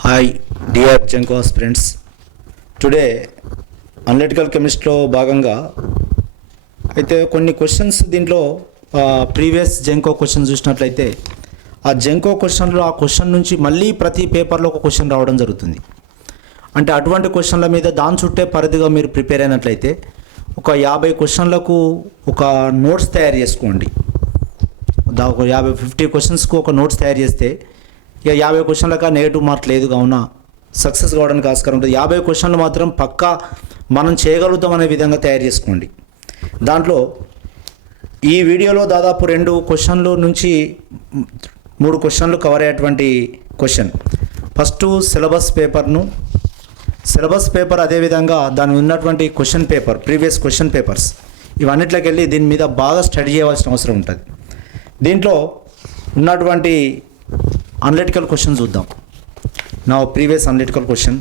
Hi dear జంకో aspirants. Today analytical కెమిస్ట్రీలో భాగంగా అయితే కొన్ని క్వశ్చన్స్ దీంట్లో ప్రీవియస్ జంకో క్వశ్చన్ చూసినట్లయితే ఆ జంకో క్వశ్చన్లో ఆ క్వశ్చన్ నుంచి మళ్ళీ ప్రతి పేపర్లో ఒక క్వశ్చన్ రావడం జరుగుతుంది. అంటే అటువంటి క్వశ్చన్ల మీద దాని చుట్టే పరిధిగా మీరు ప్రిపేర్ అయినట్లయితే ఒక 50 క్వశ్చన్లకు ఒక నోట్స్ తయారు చేసుకోండి. ఒక 50 క్వశ్చన్స్కు ఒక నోట్స్ తయారు చేస్తే ఇక 50 క్వశ్చన్లకు నెగిటివ్ మార్క్ లేదు కావున సక్సెస్ కావడానికి ఆస్కారం ఉంటుంది. 50 క్వశ్చన్లు మాత్రం పక్కా మనం చేయగలుగుతాం అనే విధంగా తయారు చేసుకోండి. దాంట్లో ఈ వీడియోలో దాదాపు 2 క్వశ్చన్లు నుంచి 3 క్వశ్చన్లు కవర్ అయ్యేటువంటి క్వశ్చన్. ఫస్ట్ సిలబస్ పేపర్ అదేవిధంగా దాని ఉన్నటువంటి question paper, previous question papers ఇవన్నిట్లోకి వెళ్ళి దీని మీద బాగా స్టడీ చేయవలసిన అవసరం ఉంటుంది. దీంట్లో ఉన్నటువంటి అనలిటికల్ క్వశ్చన్ చూద్దాం. నా ప్రీవియస్ అనలిటికల్ క్వశ్చన్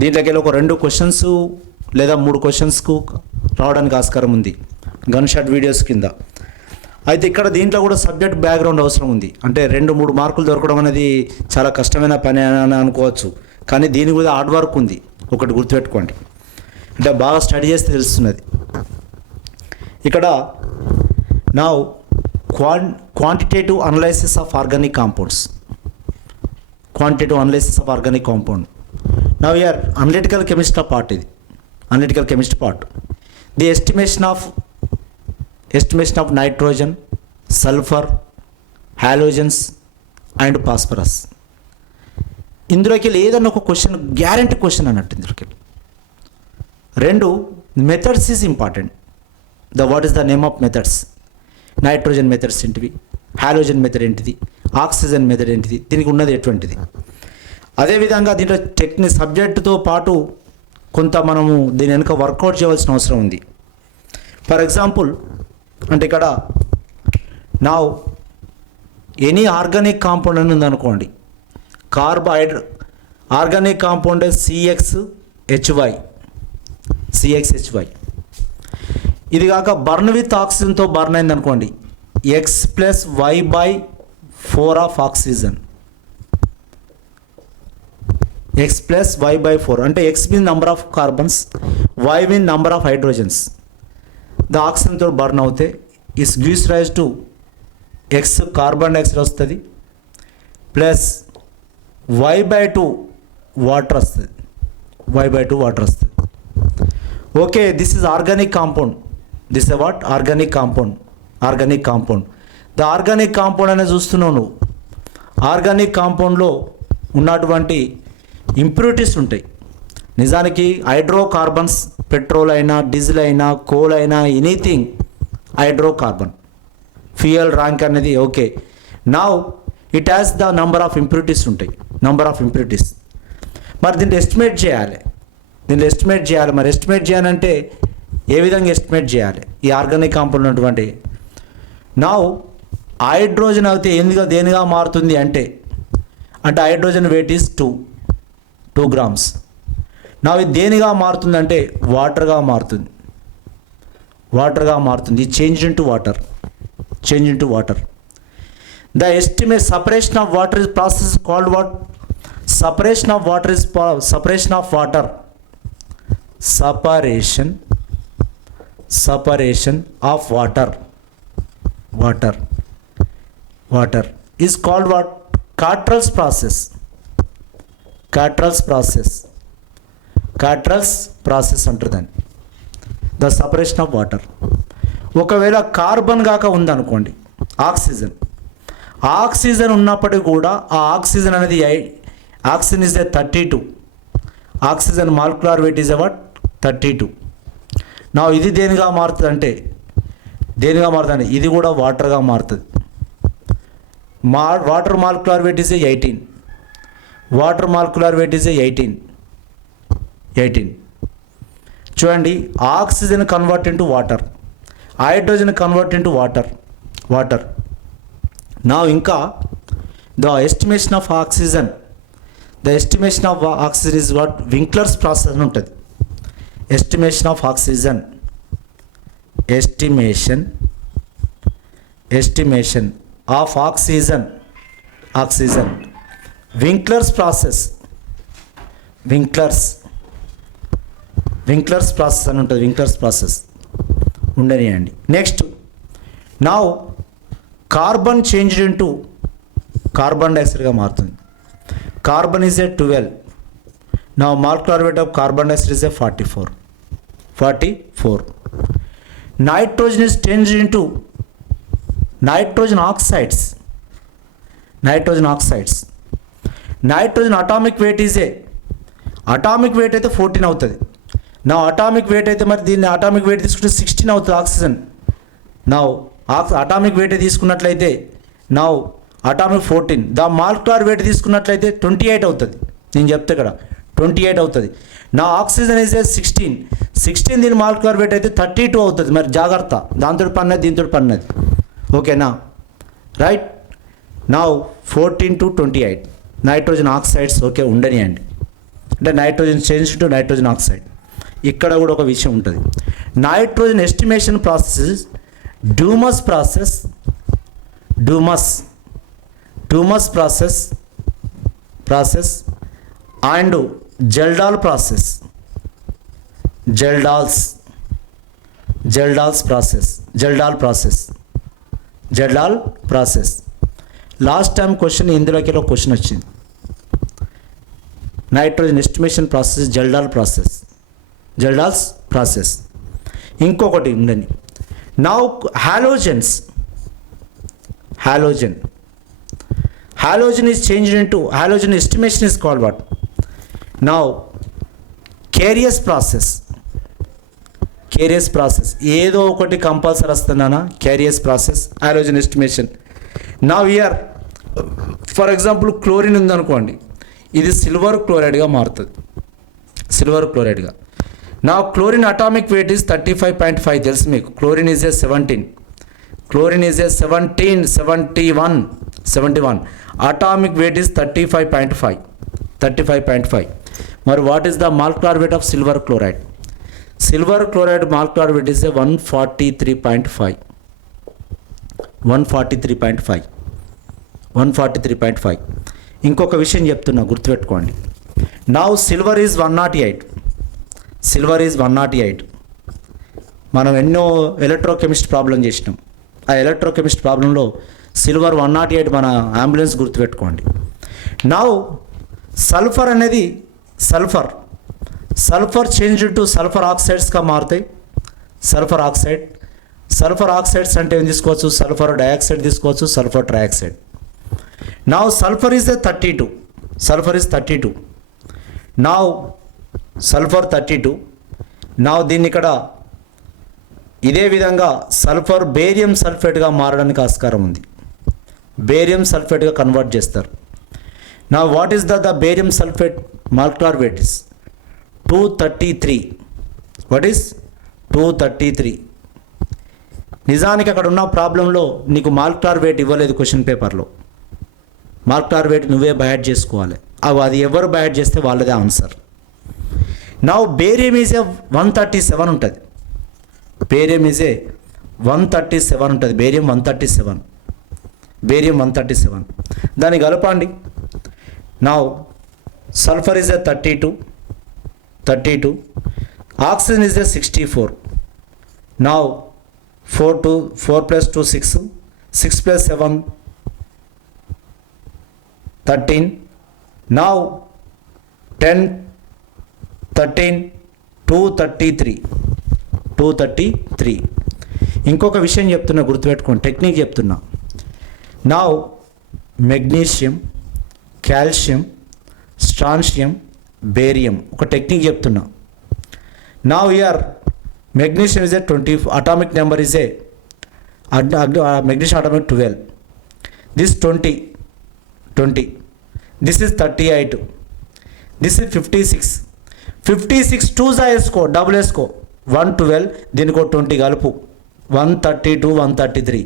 దీంట్లోకి వెళ్ళి ఒక 2 క్వశ్చన్స్ లేదా 3 క్వశ్చన్స్కు రావడానికి ఆస్కారం ఉంది గన్ షాట్ వీడియోస్ కింద. అయితే ఇక్కడ దీంట్లో కూడా సబ్జెక్ట్ బ్యాక్గ్రౌండ్ అవసరం ఉంది. అంటే 2-3 మార్కులు దొరకడం అనేది చాలా కష్టమైన పని అని అనుకోవచ్చు, కానీ దీని కూడా హార్డ్ వర్క్ ఉంది. ఒకటి గుర్తుపెట్టుకోండి, అంటే బాగా స్టడీ చేస్తే తెలుస్తున్నది. ఇక్కడ నా quantitative analysis of organic compounds. Now here analytical chemistry part ఇది analytical chemistry part. The estimation of nitrogen, sulfur, halogens and phosphorus. ఇందులోకి ఏదన్నా ఒక క్వశ్చన్ గ్యారంటీ క్వశ్చన్ అన్నట్టు. ఇందులోకి 2 methods is important. What is the name of methods? Nitrogen methods ఏంటివి, halogen method ఏంటిది, oxygen method ఏంటిది, దీనికి ఉన్నది ఎటువంటిది. అదేవిధంగా దీంట్లో సబ్జెక్టుతో పాటు కొంత మనము దీని వెనుక వర్కౌట్ చేయవలసిన అవసరం ఉంది. ఫర్ ఎగ్జాంపుల్ అంటే ఇక్కడ నా ఎనీ ఆర్గానిక్ కాంపౌండ్ అని ఉందనుకోండి, ఆర్గానిక్ కాంపౌండ్ CXHY. ఇది కాక బర్న్ విత్ ఆక్సిజన్తో బర్న్ అయింది అనుకోండి, X+Y/4 ఆఫ్ ఆక్సిజన్. X+Y/4 అంటే X mean number of carbons, Y mean number of hydrogens. The ఆక్సిజన్తో బర్న్ అవుతే is gives rise to X carbon dioxide వస్తుంది, ప్లస్ Y/2 వాటర్ వస్తుంది. Okay, this is organic compound. This is what? Organic compound. The organic compound అనేది చూస్తున్నావు నువ్వు. Organic కాంపౌండ్లో ఉన్నటువంటి impurities ఉంటాయి. నిజానికి హైడ్రోకార్బన్స్, పెట్రోల్ అయినా, డీజిల్ అయినా, కోల్ అయినా, ఎనీథింగ్ హైడ్రోకార్బన్, ఫ్యూయల్ ర్యాంక్ అనేది okay. Now it has the number of impurities ఉంటాయి. మరి దీన్ని ఎస్టిమేట్ చేయాలి. మరి ఎస్టిమేట్ చేయాలంటే ఏ విధంగా ఎస్టిమేట్ చేయాలి? ఈ ఆర్గానిక్ కాంపౌండ్ ఉన్నటువంటి హైడ్రోజన్ అయితే దేనిగా మారుతుంది అంటే హైడ్రోజన్ వెయిట్ ఈస్ 2 గ్రామ్స్. ఇది దేనిగా మారుతుందంటే వాటర్గా మారుతుంది. Change into water. The estimate separation of water is process called what? Separation of water. Separation of water is called what? Cartwright's process అంటారు దాన్ని. The separation of water. ఒకవేళ carbon గాక ఉందనుకోండి, oxygen ఉన్నప్పటికీ కూడా ఆ ఆక్సిజన్ అనేది oxygen is 32. Oxygen molecular weight is about 32. ఇది దేనిగా మారుతుంది? ఇది కూడా వాటర్గా మారుతుంది. Water molecular weight is 18. చూడండి, oxygen convert into water, hydrogen convert into water. ఇంకా the estimation of oxygen is what? Winkler's process అని ఉంటుంది. estimation of oxygen estimation. of oxygen. Winkler's process. Winkler's process. Estimation of oxygen. Estimation of oxygen. Estimation of oxygen. Estimation of oxygen. Estimation of oxygen. Estimation of oxygen. Estimation of oxygen. Estimation of oxygen. Estimation of oxygen. Of oxygen. Winkler's process అని ఉంటుంది. Winkler's process ఉండనియండి. Next now carbon changed into carbon డైఆక్సైడ్గా మారుతుంది. Carbon is a 12. Now molecular weight of carbon dioxide is a 44. Nitrogen is changed into nitrogen oxides. Nitrogen atomic weight is a atomic weight అయితే 14 అవుతుంది. నా atomic weight అయితే మరి దీన్ని atomic weight తీసుకుంటే 16 అవుతుంది ఆక్సిజన్. నా అటామిక్ వెయిట్ తీసుకున్నట్లయితే నా అటామిక్ 14. ద మాలిక్యులర్ వెయిట్ తీసుకున్నట్లయితే 28 అవుతుంది. నేను చెప్తే ఇక్కడ 28 అవుతుంది. నా ఆక్సిజన్ ఈజ్ 16 దీని మాలిక్యులర్ వెయిట్ అయితే 32 అవుతుంది. మరి జాగ్రత్త, దాంతో పన్నది దీంతో పన్నది. ఓకేనా? రైట్. నా 14 to 28 నైట్రోజన్ ఆక్సైడ్స్. ఓకే, ఉండనియండి. అంటే nitrogen change to nitrogen oxide. ఇక్కడ కూడా ఒక విషయం ఉంటుంది. Nitrogen estimation process Dumas process and Kjeldahl process. Last time question ఇందులోకి ఒక క్వశ్చన్ వచ్చింది. Nitrogen estimation process Kjeldahl's process. ఇంకొకటి ఉండండి. Now halogen is changed into halogen estimation is called what? Now carriers process ఏదో ఒకటి కంపల్సరీ వస్తుందన్నా. Carius process, halogen estimation. నా here for example chlorine ఉందనుకోండి, ఇది సిల్వర్ క్లోరైడ్గా మారుతుంది. నా క్లోరిన్ అటామిక్ వెయిట్ ఈజ్ 35.5. తెలుసు మీకు. Chlorine is a 71. Atomic weight is 35.5. మరి what is the molecular weight of silver chloride? Silver chloride molecular weight is 143.5. ఇంకొక విషయం చెప్తున్నా, గుర్తుపెట్టుకోండి. Now silver is 108. మనం ఎన్నో ఎలక్ట్రోకెమిస్ట్ ప్రాబ్లం చేసినాం. ఆ ఎలక్ట్రోకెమిస్ట్ ప్రాబ్లంలో సిల్వర్ 108 మన అంబులెన్స్ గుర్తుపెట్టుకోండి. నౌ సల్ఫర్ అనేది సల్ఫర్ చేంజ్ టు సల్ఫర్ ఆక్సైడ్స్గా మారుతాయి. సల్ఫర్ ఆక్సైడ్స్ అంటే ఏం తీసుకోవచ్చు? సల్ఫర్ డైఆక్సైడ్ తీసుకోవచ్చు, sulphur trioxide. Now sulphur is 32. Now sulphur 32. Now దీన్ని ఇక్కడ ఇదే విధంగా సల్ఫర్ బేరియం సల్ఫేట్గా మారడానికి ఆస్కారం ఉంది. బేరియం సల్ఫేట్గా కన్వర్ట్ చేస్తారు. నా what is the barium sulphate molecular weight is 233. What is 233? నిజానికి అక్కడ ఉన్న ప్రాబ్లంలో నీకు మాలిక్యులర్ వెయిట్ ఇవ్వలేదు. క్వశ్చన్ పేపర్లో మాలిక్యులర్ వెయిట్ నువ్వే బయాడ్ చేసుకోవాలి. అది ఎవరు బయాడ్ చేస్తే వాళ్ళదే ఆన్సర్. నా బేరియం ఈజ్ 137 ఉంటుంది. బేరియం 137. దాన్ని కలపండి. నా సల్ఫర్ ఈజ్ 32. Oxygen is 64. నా 4 + 2 6. 6 + 7 13. నా 10 13 233. ఇంకొక విషయం చెప్తున్నా, గుర్తుపెట్టుకోండి. టెక్నిక్ చెప్తున్నా. నా మెగ్నీషియం, కాల్షియం, స్ట్రాన్షియం, బేరియం ఒక టెక్నిక్ చెప్తున్నా. నా year magnesium is 20. Atomic number is magnesium atomic 12. This 20. This is 38. This is 56. 2 వేసుకో, డబుల్ వేసుకో. 112. దీనికి 20 కలుపు. 132 133.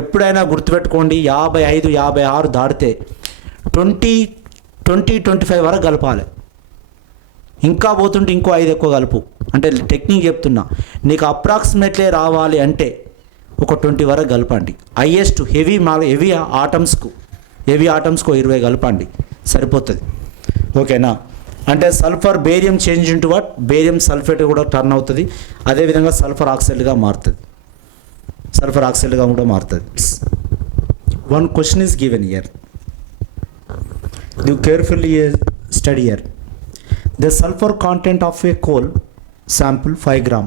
ఎప్పుడైనా గుర్తుపెట్టుకోండి, 55 56 దాటితే 20 25 వరకు కలపాలి. ఇంకా పోతుంటే ఇంకో 5 ఎక్కువ కలుపు. అంటే టెక్నిక్ చెప్తున్నా. నీకు అప్రాక్సిమేట్లీ రావాలి అంటే ఒక 20 వరకు కలపండి. హైయెస్ట్ హెవీ ఆటమ్స్కు 20 కలపండి, సరిపోతుంది. ఓకేనా? అంటే sulphur barium change into what, barium sulphate కూడా టర్న్ అవుతుంది. అదేవిధంగా సల్ఫర్ ఆక్సైడ్గా మారుతుంది, సల్ఫర్ ఆక్సైడ్గా కూడా మారుతుంది. One question is given year, you carefully study year. The sulphur content of A coal sample 5 gram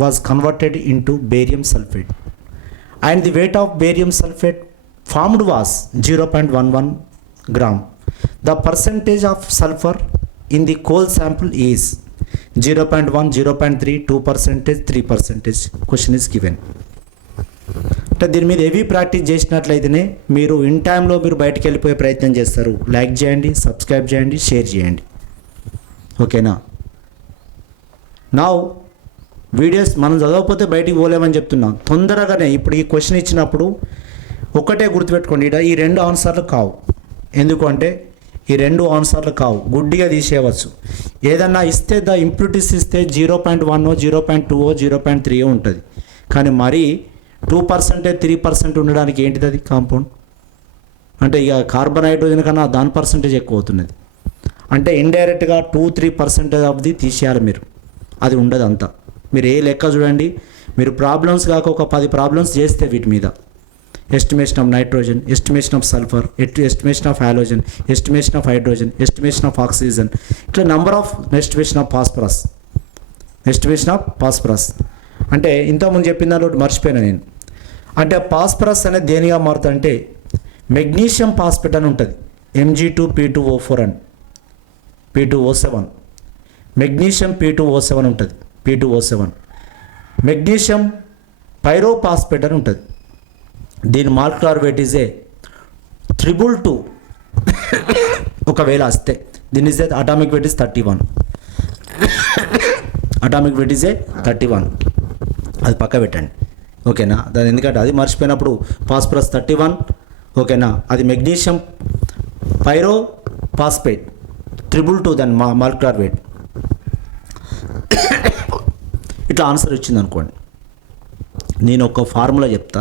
was converted into barium sulfate and the weight of barium sulfate formed was 0.11 gram. The percentage of sulfur in the coal sample is 0.1, 0.3, 2%, 3%. Question is given. అంటే దీని మీద heavy practice చేసినట్లయితేనే మీరు in టైంలో మీరు బయటకు వెళ్ళిపోయే ప్రయత్నం చేస్తారు. లైక్ చేయండి, సబ్స్క్రైబ్ చేయండి, షేర్ చేయండి. ఓకేనా? నా వీడియోస్ మనం చదవకపోతే బయటికి పోలేమని చెప్తున్నాం. తొందరగానే ఇప్పుడు ఈ క్వశ్చన్ ఇచ్చినప్పుడు ఒకటే గుర్తుపెట్టుకోండి, ఈ 2 ఆన్సర్లు కావు. ఎందుకంటే ఈ 2 ఆన్సర్లు కావు, గుడ్డిగా తీసేయవచ్చు. ఏదన్నా ఇస్తే ద ఇంప్యూరిటీస్ ఇస్తే 0.1, 0.2, 0.3 ఉంటుంది. కానీ మరి 2%, 3% ఉండడానికి ఏంటిది అది కాంపౌండ్ అంటే ఇక కార్బన్ హైడ్రోజన్ కన్నా దాని పర్సంటేజ్ ఎక్కువ అవుతున్నది. అంటే ఇండైరెక్ట్గా 2-3% ఆఫ్ ది తీసేయాలి మీరు, అది ఉండదు అంతా. మీరు ఏ లెక్క చూడండి, మీరు ప్రాబ్లమ్స్ కాక ఒక 10 ప్రాబ్లమ్స్ చేస్తే వీటి మీద estimation of nitrogen, estimation of sulphur, estimation of halogen, estimation of hydrogen, estimation of oxygen, ఇట్లా number of estimation of phosphorus, estimation of phosphorus. అంటే ఇంతకుముందు చెప్పిన దాంట్లో మర్చిపోయినా నేను. అంటే ఫాస్ఫరస్ అనేది దేనిగా మారుతుంది అంటే మెగ్నీషియం ఫాస్ఫేట్ అని ఉంటుంది, Mg2P2O4 అని, P2O7, మెగ్నీషియం P2O7 ఉంటుంది, P2O7. మెగ్నీషియం పైరోఫాస్ఫేట్ అని ఉంటుంది, దీని మాలిక్యులర్ వెయిట్ ఈజ్ ఏ 222. ఒకవేళ వస్తే దీని is atomic weight is 31, atomic weight is ఏ 31. అది పక్క పెట్టండి. ఓకేనా? దాని ఎందుకంటే అది మర్చిపోయినప్పుడు ఫాస్ఫరస్ 31. ఓకేనా? అది మెగ్నీషియం పైరోఫాస్ఫేట్ 222 దాని మాలిక్యులర్ వెయిట్. ఇట్లా ఆన్సర్ వచ్చింది అనుకోండి, నేను ఒక ఫార్ములా చెప్తా,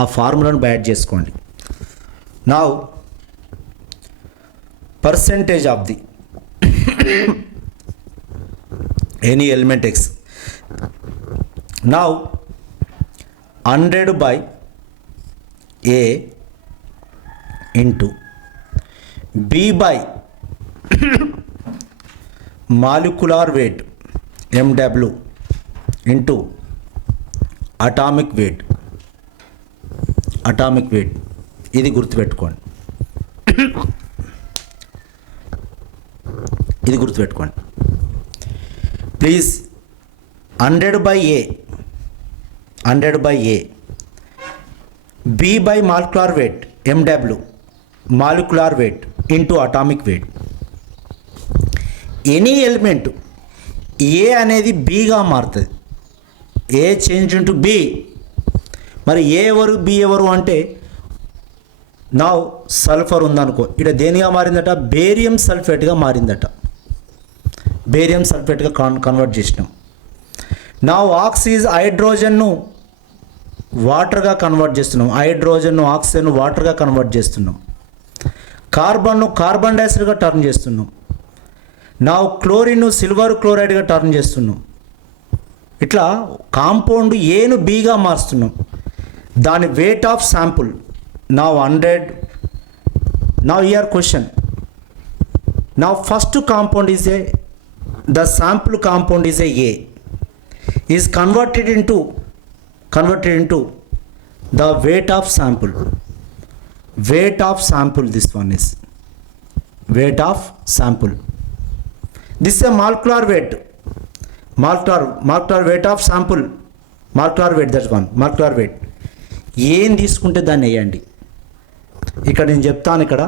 ఆ ఫార్ములాను యాడ్ చేసుకోండి. Now percentage of the any element X, now 100/A into B by molecular weight MW into atomic weight, atomic weight. ఇది గుర్తుపెట్టుకోండి, ఇది గుర్తుపెట్టుకోండి please. 100/A, 100/A, B by molecular weight MW, molecular weight into atomic weight. Any element A అనేది బీగా మారుతుంది, ఏ change into B. మరి ఏ ఎవరు B ఎవరు అంటే నా సల్ఫర్ ఉందనుకో, ఇక్కడ దేనిగా మారిందట, బేరియం సల్ఫేట్గా మారిందట, బేరియం సల్ఫేట్గా కన్వర్ట్ చేసినాం. నా ఆక్సిజన్ హైడ్రోజన్ను వాటర్గా కన్వర్ట్ చేస్తున్నాం, హైడ్రోజన్ను ఆక్సిజన్ వాటర్గా కన్వర్ట్ చేస్తున్నాం. కార్బన్ను కార్బన్ డైఆక్సైడ్గా టర్న్ చేస్తున్నాం. నా క్లోరిన్ సిల్వర్ క్లోరైడ్గా టర్న్ చేస్తున్నాం. ఇట్లా కాంపౌండ్ ఏను బీగా మారుస్తున్నాం. దాని వెయిట్ ఆఫ్ శాంపుల్ నా 100. నా ఇయర్ క్వశ్చన్, నా first compound is a, the sample compound is a is converted into the weight of sample, weight of sample. This one is weight of sample. This is a molecular weight, molecular weight of sample, molecular weight. That's one molecular weight. ఏం తీసుకుంటే దాన్ని వేయండి. ఇక్కడ నేను చెప్తాను, ఇక్కడ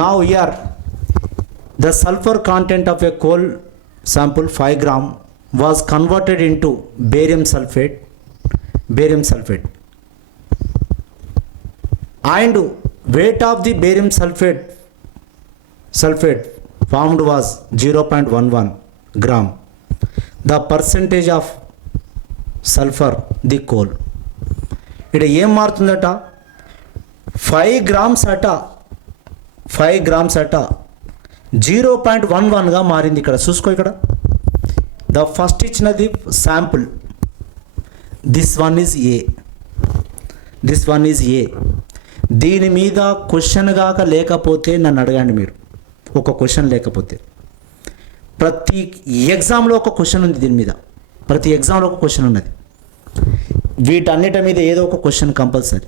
now here the sulfur content of a coal sample 5 gram was converted into barium sulfate and weight of the barium sulfate formed was 0.11 gram. The percentage of sulfur the coal. ఇక్కడ ఏం మారుతుందట, 5 grams అట 0.11గా మారింది. ఇక్కడ చూసుకో, ఇక్కడ the first ఇచ్చినది sample, this one is a, this one is a. దీని మీద క్వశ్చన్ కాక లేకపోతే నన్ను అడగండి మీరు, ఒక క్వశ్చన్ లేకపోతే. ప్రతి ఎగ్జామ్లో ఒక క్వశ్చన్ ఉంది దీని మీద, ప్రతి ఎగ్జామ్లో ఒక క్వశ్చన్ ఉన్నది. వీటన్నిటి మీద ఏదో ఒక క్వశ్చన్ కంపల్సరీ.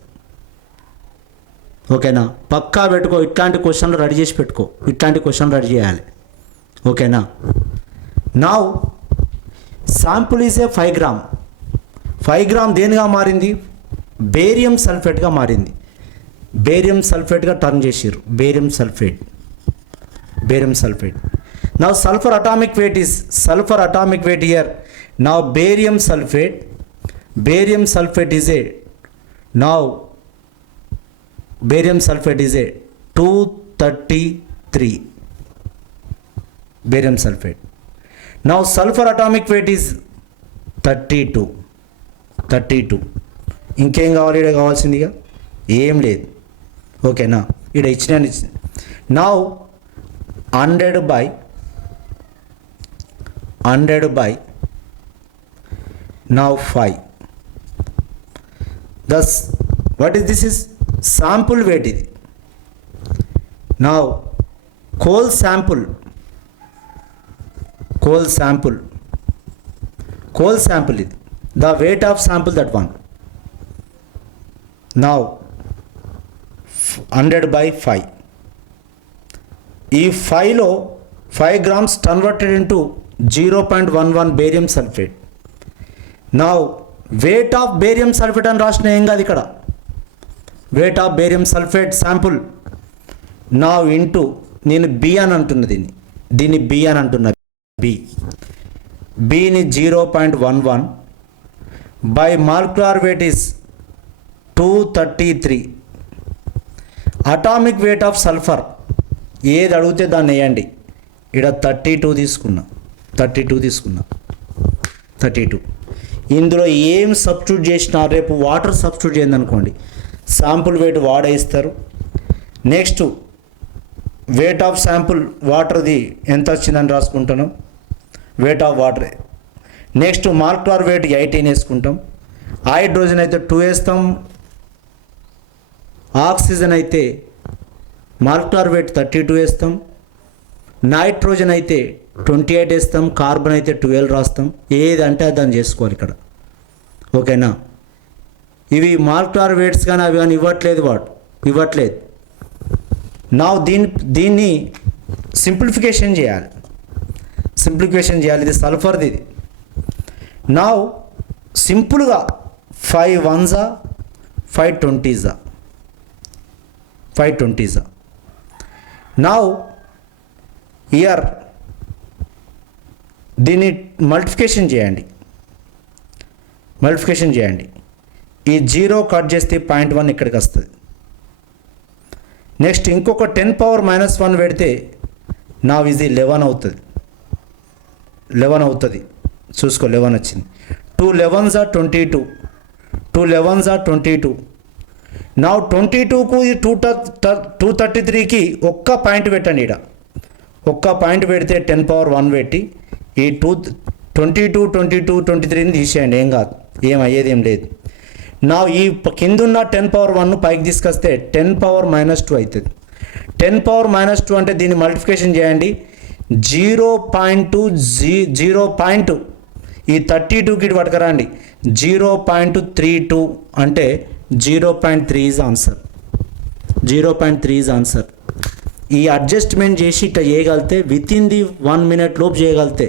ఓకేనా, పక్కా పెట్టుకో, ఇట్లాంటి క్వశ్చన్లు రెడీ చేసి పెట్టుకో, ఇట్లాంటి క్వశ్చన్ రెడీ చేయాలి. ఓకేనా. Now sample is a 5 gram. 5 gram దేనిగా మారింది? బేరియం సల్ఫేట్గా మారింది. బేరియం సల్ఫేట్గా టర్న్ చేసిర్రు, barium sulphate, barium sulphate. Now sulphur atomic weight is sulfur atomic weight here. Now barium sulfate is a, now barium sulfate is a 233 barium sulfate. Now sulfur atomic weight is 32. ఇంకేం కావాలి? ఇక్కడ కావాల్సిందిగా ఏం లేదు. ఓకేనా, ఇక్కడ ఇచ్చిన now 100 by now 5. Thus what is this? Is sample weight ఇది. Now coal sample ఇది, the weight of sample, that one. Now 100 by 5. ఈ 5లో 5 grams converted into 0.11 barium sulfate. Now weight of barium sulfate అని రాసిన ఏం కాదు ఇక్కడ, weight of barium sulfate sample. Now into, నేను B అని అంటున్నా, దీన్ని B అని అంటున్నా, Bని 0.11 by molecular weight is 233. Atomic weight of sulfur ఏది అడిగితే దాన్ని వేయండి. ఇక్కడ 32 తీసుకున్నా. ఇందులో ఏం సబ్స్టిట్యూట్ చేసినా, రేపు వాటర్ సబ్స్టిట్యూట్ చేయండి అనుకోండి, శాంపుల్ వెయిట్ వాడే ఇస్తారు. నెక్స్ట్ వెయిట్ ఆఫ్ శాంపుల్ వాటర్ది ఎంత వచ్చిందని రాసుకుంటాను, weight of water. Next molecular weight 18 వేసుకుంటాం. హైడ్రోజన్ అయితే 2 వేస్తాం. ఆక్సిజన్ అయితే మాలిక్యులర్ వెయిట్ 32 వేస్తాం. నైట్రోజన్ అయితే 28 వేస్తాం. కార్బన్ అయితే 12 రాస్తాం. ఏదంటే దాన్ని చేసుకోవాలి ఇక్కడ. ఓకేనా, ఇవి మాలిక్యులర్ వెయిట్స్ కానీ అవి కానీ ఇవ్వట్లేదు. నా దీన్ని సింప్లిఫికేషన్ చేయాలి. ఇది సల్ఫర్ది. ఇది నా సింపుల్గా 5 1s 5 20s 5 20s. Now year దీన్ని మల్టిప్లికేషన్ చేయండి. ఈ 0 కట్ చేస్తే 0.1 ఇక్కడికి వస్తుంది. నెక్స్ట్ ఇంకొక 10⁻⁻1 పెడితే నా ఇది 11 అవుతుంది. చూసుకో, 11 వచ్చింది. 2 11s 22. 2 11s 22. నా 22కు 233కి ఒక్క పాయింట్ పెట్టండి. ఇక్కడ ఒక్క పాయింట్ పెడితే 10⁻1 పెట్టి ఈ 22 22 23ని తీసేయండి. ఏం కాదు, ఏం అయ్యేది ఏం లేదు. నా ఈ కిందున్న 10⁻1 పైకి తీసుకొస్తే 10⁻⁻2 అవుతుంది. 10⁻⁻2 అంటే దీన్ని మల్టిప్లికేషన్ చేయండి. 0.2 ఈ 32కి పట్టుకరండి. 0.32 అంటే 0.3 ఈజ్ ఆన్సర్. 0.3 is answer. ఈ అడ్జస్ట్మెంట్ చేసి ఇట్లా చేయగలిగితే విత్ ఇన్ ది 1 minute లోపు చేయగలిగితే,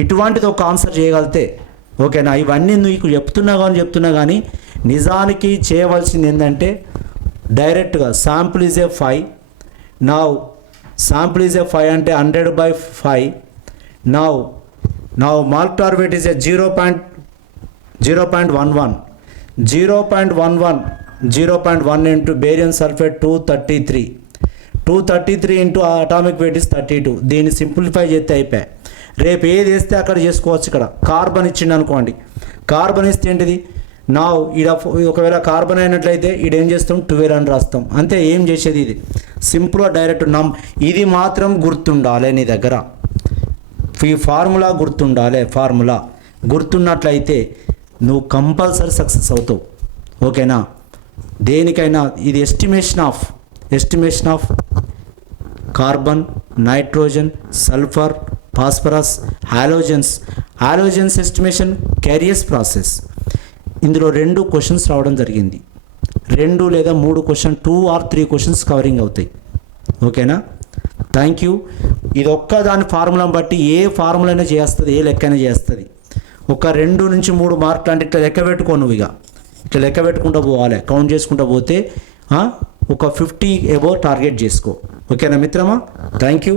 ఇటువంటిది ఒక ఆన్సర్ చేయగలిగితే, ఓకేనా. ఇవన్నీ నీకు చెప్తున్నా కానీ నిజానికి చేయవలసింది ఏంటంటే డైరెక్ట్గా sample is a 5. Now sample is a 5 అంటే 100 by 5. Now molecular weight is A 0.11. 0.11 into barium sulphate 233 into atomic weight is 32. దీన్ని సింప్లిఫై చేస్తే అయిపోయాయి. రేపు ఏది వేస్తే అక్కడ చేసుకోవచ్చు. ఇక్కడ కార్బన్ ఇచ్చిండు అనుకోండి, కార్బన్ ఇస్తే ఏంటిది నా ఈడ ఒకవేళ కార్బన్ అయినట్లయితే ఈడేం చేస్తాం 12 అని రాస్తాం. అంతే, ఏం చేసేది ఇది సింపుల్గా డైరెక్ట్ ఇది మాత్రం గుర్తుండాలి నీ దగ్గర. ఈ ఫార్ములా గుర్తుండాలి. ఫార్ములా గుర్తున్నట్లయితే నువ్వు కంపల్సరీ సక్సెస్ అవుతావు. ఓకేనా? దేనికైనా ఇది estimation of carbon, nitrogen, sulphur, phosphorus, halogens estimation, Carius process. ఇందులో 2 క్వశ్చన్స్ రావడం జరిగింది. 2 లేదా 3 క్వశ్చన్, 2 or 3 క్వశ్చన్స్ కవరింగ్ అవుతాయి. ఓకేనా? Thank you. ఇది ఒక్క దాని ఫార్ములాని బట్టి ఏ ఫార్ములా అయినా చేస్తుంది, ఏ లెక్కైనా చేస్తుంది. ఒక 2 నుంచి 3 మార్కులు అంటే ఇట్లా లెక్క పెట్టుకో. నువ్వు ఇట్లా లెక్క పెట్టుకుంటూ పోవాలి. కౌంట్ చేసుకుంటూ పోతే ఒక 50 అబోవ్ టార్గెట్ చేసుకో. ఓకేనా మిత్రమా? Thank you.